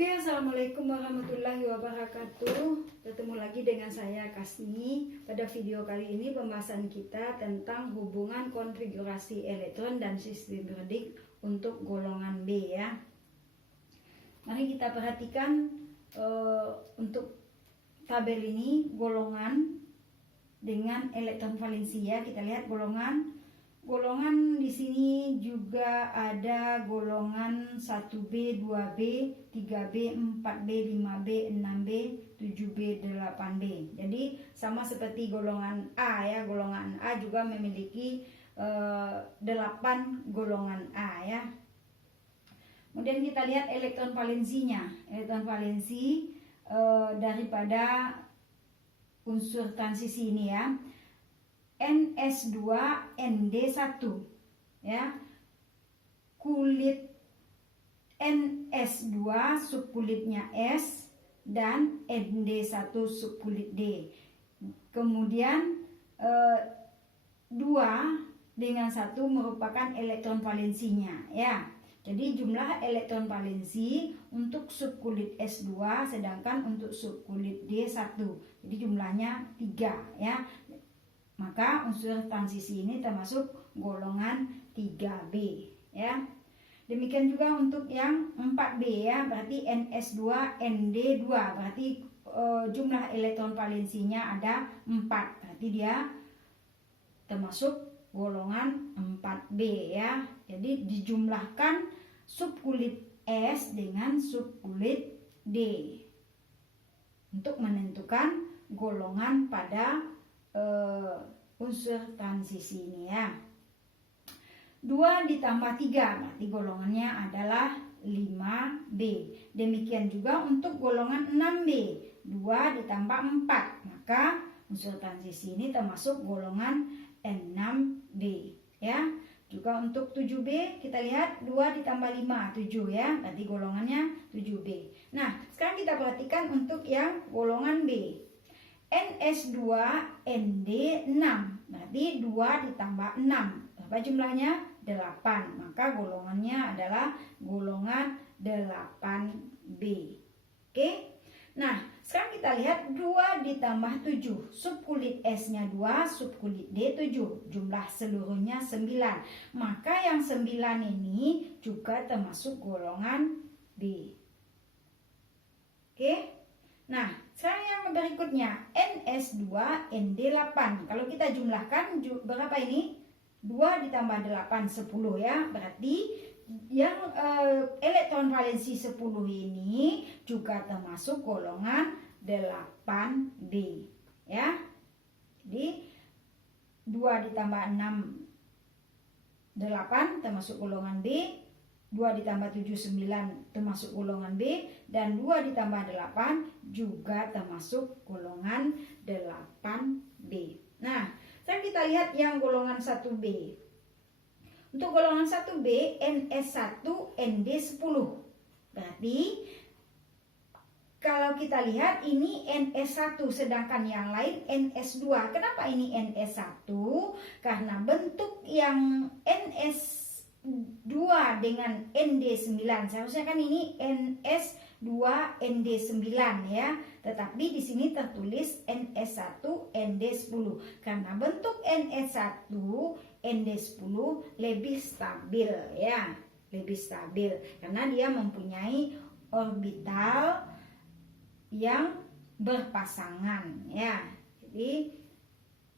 Oke, assalamualaikum warahmatullahi wabarakatuh. Ketemu lagi dengan saya Kasni. Pada video kali ini pembahasan kita tentang hubungan konfigurasi elektron dan sistem periodik untuk golongan B ya. Mari kita perhatikan untuk tabel ini golongan dengan elektron valensi ya. Kita lihat golongan di sini juga ada golongan 1B, 2B, 3B, 4B, 5B, 6B, 7B, 8B. Jadi sama seperti golongan A ya. Golongan A juga memiliki 8 golongan A ya. Kemudian kita lihat elektron valensinya. Elektron valensi daripada unsur transisi ini ya. NS2 ND1 ya. Kulit NS2 subkulitnya S dan ND1 subkulit D. Kemudian 2 dengan 1 merupakan elektron valensinya ya. Jadi jumlah elektron valensi untuk subkulit S2 sedangkan untuk subkulit D1. Jadi jumlahnya 3 ya. Maka unsur transisi ini termasuk golongan 3B ya. Demikian juga untuk yang 4B ya, berarti NS2 ND2, berarti jumlah elektron valensinya ada 4. Berarti dia termasuk golongan 4B ya. Jadi dijumlahkan subkulit S dengan subkulit D untuk menentukan golongan pada unsur transisi ini ya. 2 ditambah 3 berarti golongannya adalah 5B. Demikian juga untuk golongan 6B, 2 ditambah 4, maka unsur transisi ini termasuk golongan 6B ya. Juga untuk 7B kita lihat 2 ditambah 5, 7 ya, berarti golongannya 7B. Nah sekarang kita perhatikan untuk yang golongan B, NS2 ND6, berarti 2 ditambah 6, berapa jumlahnya? 8, maka golongannya adalah golongan 8B. Oke. Nah sekarang kita lihat 2 ditambah 7, subkulit S nya 2, subkulit D 7, jumlah seluruhnya 9, maka yang 9 ini juga termasuk golongan B. Oke. Nah sekarang yang berikutnya NS2 ND8. Kalau kita jumlahkan berapa ini? 2 ditambah 8 10 ya. Berarti yang elektron valensi 10 ini juga termasuk golongan 8B ya. Jadi 2 ditambah 6 8 termasuk golongan B, 2 ditambah 7 9 termasuk golongan B, dan 2 ditambah 8 juga termasuk golongan 8B. Nah sekarang kita lihat yang golongan 1B. Untuk golongan 1B NS1 ND10. Berarti kalau kita lihat ini NS1 sedangkan yang lain NS2. Kenapa ini NS1? Karena bentuk yang NS2 dengan ND9 seharusnya kan ini NS2 ND9 ya. Tetapi di sini tertulis NS1 ND10 karena bentuk NS1 ND10 lebih stabil ya, lebih stabil karena dia mempunyai orbital yang berpasangan ya. Jadi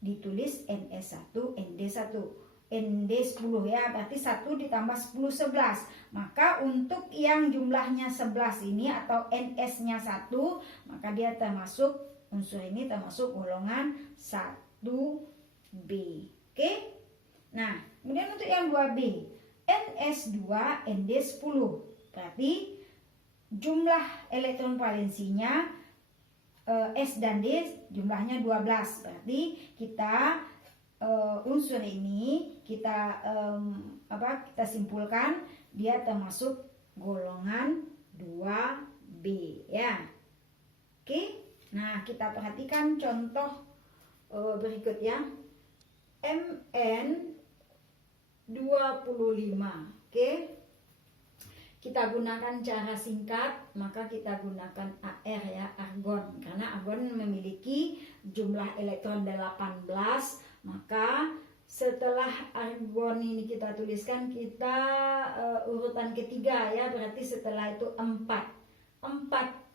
ditulis NS1 ND1 ND10 ya, berarti 1 ditambah 10 11. Maka untuk yang jumlahnya 11 ini atau NS nya 1, maka dia termasuk unsur ini termasuk golongan 1B. Oke. Nah kemudian untuk yang 2B NS2 ND10, berarti jumlah elektron valensinya S dan D jumlahnya 12. Berarti kita unsur ini kita simpulkan dia termasuk golongan 2B ya. Oke. Nah kita perhatikan contoh berikut ya. MN 25. Oke. kita gunakan cara singkat, maka kita gunakan AR ya, argon. Karena argon memiliki jumlah elektron 18, maka setelah argon ini kita tuliskan, kita urutan ketiga ya, berarti setelah itu 4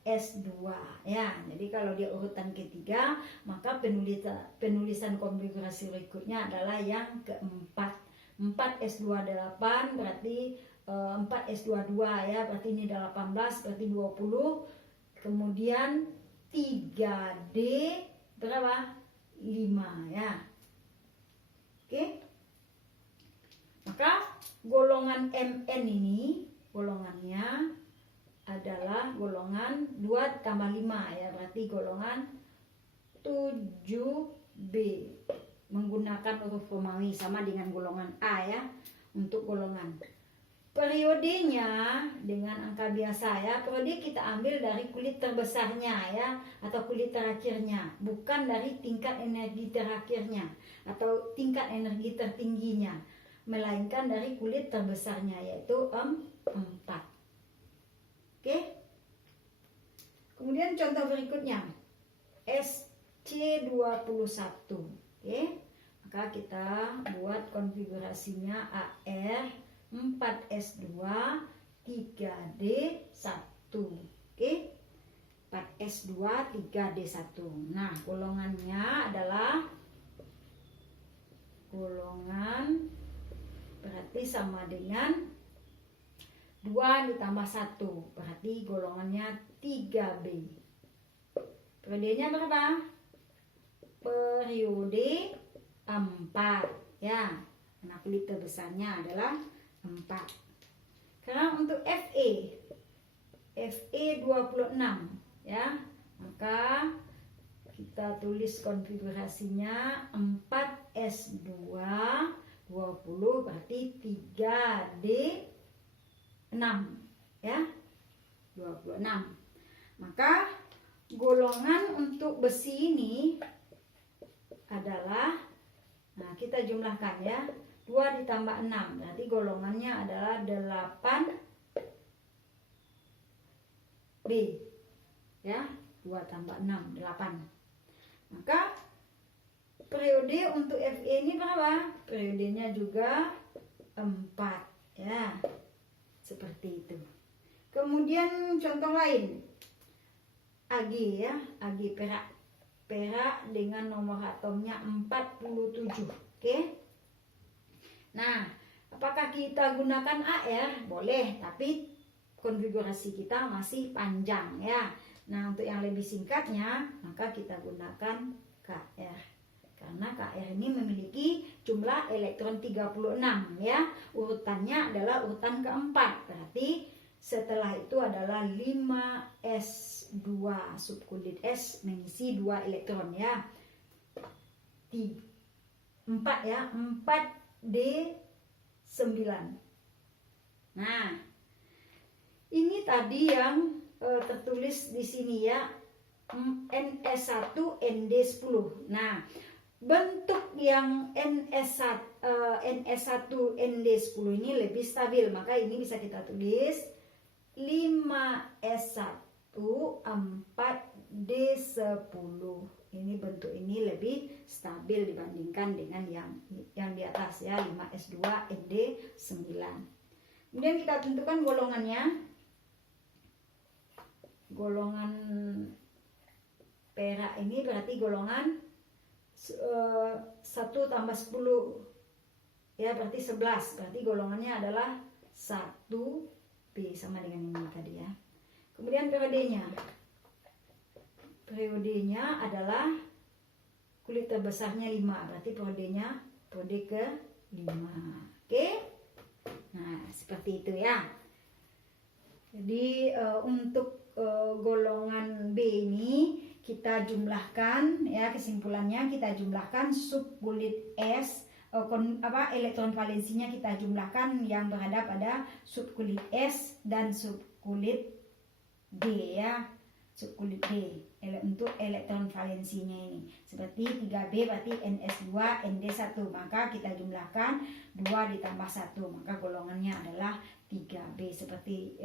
S2 ya. Jadi kalau dia urutan ketiga, maka penulisan konfigurasi berikutnya adalah yang keempat. 4 S2 8 berarti 4 S22 ya, berarti ini 18, berarti 20. Kemudian 3D berapa? 5 ya. Oke. Maka golongan Mn ini golongannya adalah golongan 2 tambah 5 ya, berarti golongan 7B. Menggunakan huruf Romawi sama dengan golongan A ya untuk golongan. Periodenya dengan angka biasa ya, periode kita ambil dari kulit terbesarnya ya, atau kulit terakhirnya, bukan dari tingkat energi terakhirnya atau tingkat energi tertingginya, melainkan dari kulit terbesarnya, yaitu 4. Oke. Kemudian contoh berikutnya SC21. Oke. Maka kita buat konfigurasinya AR 4S2 3D1. Oke. 4S2 3D1. Nah, golongannya adalah golongan berarti sama dengan 2 ditambah 1, berarti golongannya 3B. Periodenya berapa? Periode 4 ya. Nah, kulit terbesarnya adalah 4. Sekarang untuk FE 26 ya. Maka kita tulis konfigurasinya 4S2 20 berarti 3D6 ya. 26. Maka golongan untuk besi ini adalah, nah kita jumlahkan ya, 2 ditambah 6 berarti golongannya adalah 8B ya. 2 tambah 6 8. Maka periode untuk Fe ini berapa? Periodenya juga 4 ya, seperti itu. Kemudian contoh lain Ag ya, Ag perak dengan nomor atomnya 47. Oke. Nah, apakah kita gunakan AR? Boleh, tapi konfigurasi kita masih panjang ya. Nah, untuk yang lebih singkatnya, maka kita gunakan KR. Karena KR ini memiliki jumlah elektron 36 ya. Urutannya adalah urutan keempat. Berarti setelah itu adalah 5S2 subkulit S mengisi 2 elektron ya. 4 ya, 4D9. Nah, ini tadi yang tertulis di sini ya, NS1 ND10. Nah, bentuk yang NS1 ND10 ini lebih stabil, maka ini bisa kita tulis 5S1 4D10. Ini bentuk ini lebih stabil dibandingkan dengan yang di atas ya, 5S2 ND9. Kemudian kita tentukan golongannya. Golongan perak ini berarti golongan 1 tambah 10 ya, berarti 11. Berarti golongannya adalah 1B sama dengan ini tadi ya. Kemudian periodenya adalah kulit terbesarnya 5, berarti periode ke-5. Oke. Nah, seperti itu ya. Jadi untuk golongan B ini kita jumlahkan ya, kesimpulannya kita jumlahkan subkulit S, elektron valensinya kita jumlahkan yang berada pada subkulit S dan subkulit D ya, subkulit D untuk elektron valensinya ini seperti 3B berarti NS2 ND1, maka kita jumlahkan 2 ditambah 1, maka golongannya adalah 3B seperti